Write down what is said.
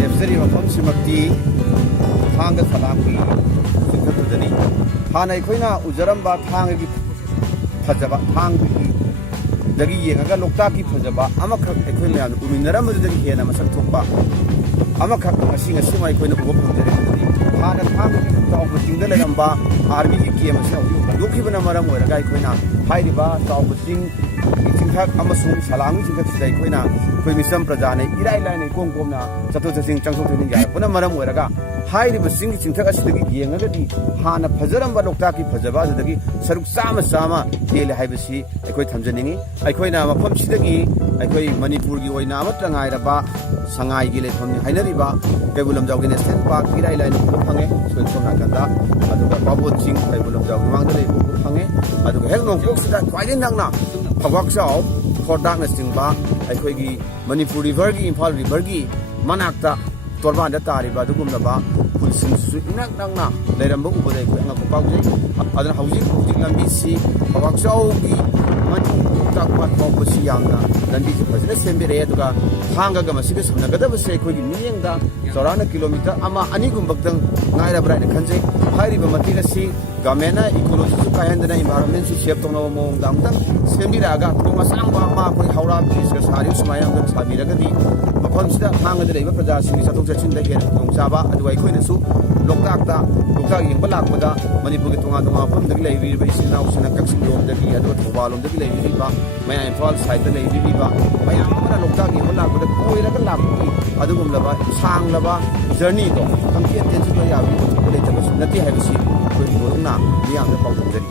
ꯂꯦꯞꯆꯔꯤ ꯃꯐꯝꯁꯤꯃꯛꯇꯤ ꯊꯥꯡꯒ ꯁꯂꯥꯝꯒꯤ ꯆꯤꯡꯊꯛꯇꯨꯗꯅꯤ ꯍꯥꯟꯅ ꯑꯩꯈꯣꯏꯅ ꯎꯖꯔꯝꯕ ꯊꯥꯡꯒꯒꯤ ꯐꯖꯕ ꯊꯥꯡꯒꯗꯒꯤ ꯌꯦꯡꯉꯒ ꯂꯣꯛꯇꯥꯛꯀꯤ ꯐꯖꯕ ꯑꯃꯈꯛ ꯑꯩꯈꯣꯏ ꯃꯌꯥꯝꯅ ꯎꯃꯤꯟꯅꯔꯝꯕꯗꯨꯗꯒꯤ ꯍꯦꯟꯅ ꯃꯁꯛ ꯊꯣꯛꯄ ꯑꯃꯈꯛ ꯉꯁꯤꯃ ꯑꯩꯈꯣꯏꯅ ꯎꯕ ꯐꯪꯖꯔꯦ ꯃꯗꯨꯗꯤ ꯍꯥꯟꯅ ꯊꯥꯡꯒꯒꯤ ꯆꯥꯎꯕ ꯆꯤꯡꯗ ꯂꯩꯔꯝꯕ ꯑꯥꯔꯃꯤꯒꯤ ꯀꯦꯝ ꯑꯁꯤ ꯍꯧꯖꯤꯛ ꯍꯣꯡꯗꯣꯛꯈꯤꯕꯅ ꯃꯔꯝ ꯑꯣꯏꯔꯒ ꯑꯩꯈꯣꯏꯅ ꯍꯥꯏꯔꯤꯕ ꯆꯥꯎꯕ ꯆꯤꯡꯊꯛ ꯑꯃꯁꯨꯡ ꯁꯂꯥꯡꯒꯤ ꯆꯤꯡꯊꯛꯁꯤꯗ ꯑꯩꯈꯣꯏ ꯃꯤꯆꯝ ꯄ꯭ꯔꯖꯥꯅ ꯏꯔꯥꯏ ꯂꯥꯏꯅ ꯏꯀꯣꯝ ꯀꯣꯝꯅ ꯆꯠꯊꯣꯛ ꯆꯠꯁꯤꯟ ꯆꯪꯊꯣꯛ ꯆꯪꯁꯤꯟ ꯌꯥꯔꯛꯄꯅ ꯃꯔꯝ ꯑꯣꯏꯔꯒ ꯍꯥꯏꯔꯤꯕ ꯆꯤꯡꯒꯤ ꯆꯤꯡꯊꯛ ꯑꯁꯤꯗꯒꯤ ꯌꯦꯡꯉꯒꯗꯤ ꯍꯥꯟꯅ ꯐꯖꯔꯝꯕ ꯂꯣꯛꯇꯥꯛꯀꯤ ꯐꯖꯕ ꯑꯗꯨꯗꯒꯤ ꯁꯔꯨꯛ ꯆꯥꯝꯃ ꯍꯦꯜꯂꯦ ꯍꯥꯏꯕꯁꯤ ꯑꯩꯈꯣꯏ ꯊꯝꯖꯅꯤꯡꯉꯤ ꯑꯩꯈꯣꯏꯅ ꯃꯐꯝꯁꯤꯗꯒꯤ ꯑꯩꯈꯣꯏ ꯃꯅꯤꯄꯨꯔꯒꯤ ꯑꯣꯏꯅ ꯑꯃꯠꯇ ꯉꯥꯏꯔꯕ ꯁꯉꯥꯏꯒꯤ ꯂꯩꯐꯝꯅꯤ ꯍꯥꯏꯅꯔꯤꯕ ꯀꯩꯕꯨꯜ ꯂꯝꯖꯥꯎꯒꯤ ꯅꯦꯁꯅꯦꯜ ꯄꯥꯔꯛ ꯏꯔꯥꯏ ꯂꯥꯏꯅ ꯎꯕ ꯐꯪꯉꯦ ꯁꯣꯝ ꯅꯥꯀꯟꯗ ꯑꯗꯨꯒ ꯄꯥꯕꯣꯠ ꯆꯤꯡ ꯀꯩꯕꯨꯜ ꯂꯝꯖꯥꯎꯒꯤ ꯃꯃꯥꯡꯗ ꯂꯩꯕ ꯎꯕ ꯐꯪꯉꯦ ꯑꯗꯨꯒ ꯍꯦꯛ ꯅꯣꯡꯄꯣꯛꯁꯤꯗ ꯈ꯭ꯋꯥꯏꯗꯒꯤ ꯅꯛꯅ ꯐꯧꯕꯥꯛꯆꯥꯎ ꯈꯣꯔꯗꯥꯛꯅꯆꯤꯡꯕ ꯑꯩꯈꯣꯏꯒꯤ ꯃꯅꯤꯄꯨꯔ ꯔꯤꯚꯔꯒꯤ ꯏꯝꯐꯥꯜ ꯔꯤꯚꯔꯒꯤ ꯃꯅꯥꯛꯇ ꯇꯣꯔꯕꯥꯟꯗ ꯇꯥꯔꯤꯕ ꯑꯗꯨꯒꯨꯝꯂꯕ ꯈꯨꯜꯁꯤꯡꯁꯤꯁꯨ ꯏꯅꯛ ꯅꯛꯅ ꯂꯩꯔꯝꯕ ꯎꯕꯗ ꯑꯩꯈꯣꯏ ꯑꯉꯛꯄ ꯐꯥꯎꯖꯩ ꯑꯗꯨꯅ ꯍꯧꯖꯤꯛ ꯂꯝꯕꯤꯁꯤ ꯐꯧꯕꯥꯛꯆꯥꯎꯒꯤ ꯂꯣꯛꯇꯥꯛ ꯄꯥꯠ ꯐꯥꯎꯕꯁꯤ ꯌꯥꯝꯅ ꯂꯝꯕꯤꯁꯤ ꯐꯖꯅ ꯁꯦꯝꯕꯤꯔꯛꯑꯦ ꯑꯗꯨꯒ ꯊꯥꯡꯒꯒ ꯃꯁꯤꯒ ꯁꯝꯅꯒꯗꯕꯁꯦ ꯑꯩꯈꯣꯏꯒꯤ ꯃꯤꯠꯌꯦꯡꯗ ꯆꯥꯎꯔꯥꯛꯅ ꯀꯤꯂꯣꯃꯤꯇꯔ 1-2ꯈꯛꯇꯪ ꯉꯥꯏꯔꯕ꯭ꯔꯥ ꯍꯥꯏꯅ ꯈꯟꯖꯩ ꯍꯥꯏꯔꯤꯕ ꯃꯇꯤꯛ ꯑꯁꯤ ꯒꯃꯦꯟꯅ ꯏꯀꯣꯂꯣꯖꯤꯁꯨ ꯀꯥꯏꯍꯟꯗꯅ ꯏꯟꯚꯥꯏꯔꯣꯟꯃꯦꯟꯁꯨ ꯁꯦꯞ ꯇꯧꯅꯕ ꯃꯑꯣꯡꯗ ꯑꯃꯨꯛꯇꯪ ꯁꯦꯝꯕꯤꯔꯛꯑꯒ ꯊꯣꯡ ꯑꯁꯥꯡꯕ ꯑꯃ ꯑꯩꯈꯣꯏ ꯍꯧꯔꯥ ꯕ꯭ꯔꯤꯖꯀ ꯁꯥꯔꯤꯕ ꯁꯨꯃꯥꯏꯅ ꯑꯃꯨꯛꯇꯪ ꯁꯥꯕꯤꯔꯒꯗꯤ ꯃꯐꯝꯁꯤꯗ ꯊꯥꯡꯒꯗ ꯂꯩꯕ ప్రజꯥꯁꯤꯡꯒꯤ ꯆꯠꯊꯣꯛ ꯆꯠꯁꯤꯟꯗ ꯍꯦꯟꯅ ꯈꯨꯗꯣꯡꯆꯥꯕ ꯑꯗꯨꯒ ꯑꯩꯈꯣꯏꯅꯁꯨ ꯂꯣꯛꯇꯥꯛ ꯌꯦꯡꯕ ꯂꯥꯛꯄꯗ ꯃꯅꯤꯄꯨꯔꯒꯤ ꯇꯣꯉꯥꯟ ꯇꯣꯉꯥꯟꯕ ꯃꯐꯝꯗꯒꯤ ꯂꯩꯕꯤꯔꯤꯕ ꯏꯆꯤꯜ ꯏꯅꯥꯎꯁꯤꯡꯅ ꯀꯛꯆꯤꯡ ꯂꯣꯝꯗꯒꯤ ꯑꯗꯨꯒ ꯊꯧꯕꯥꯜ ꯂꯣꯝꯗꯒꯤ ꯂꯩꯕꯤꯔꯤꯕ ꯃꯌꯥꯝ ꯏꯝꯐꯥꯜ ꯁꯥꯏꯗꯇ ꯂꯩꯕꯤꯔꯤꯕ ꯃꯌꯥꯝ ꯑꯃꯅ ꯂꯣꯛꯇꯥꯛ ꯌꯦꯡꯕ ꯂꯥꯛꯄꯗ ꯀꯣꯏꯔꯒ ꯂꯥꯛꯄꯒꯤ ꯑꯗꯨꯒꯨꯝꯂꯕ ꯁꯥꯡꯂꯕ ꯖꯔꯅꯤꯗꯣ ꯈꯪꯇꯦꯟ ꯇꯦꯟꯁꯤꯟꯕ ꯌꯥꯕꯒꯤ ꯄꯣꯠꯊꯣꯛꯄ ꯂꯩꯇꯕꯁꯨ ꯅꯠꯇꯦ ꯍꯥꯏꯕꯁꯤ ꯑꯩꯈꯣꯏ ꯂꯣꯏꯅ ꯃꯤꯌꯥꯝꯗ ꯄꯥꯎꯗꯝꯖꯔꯤ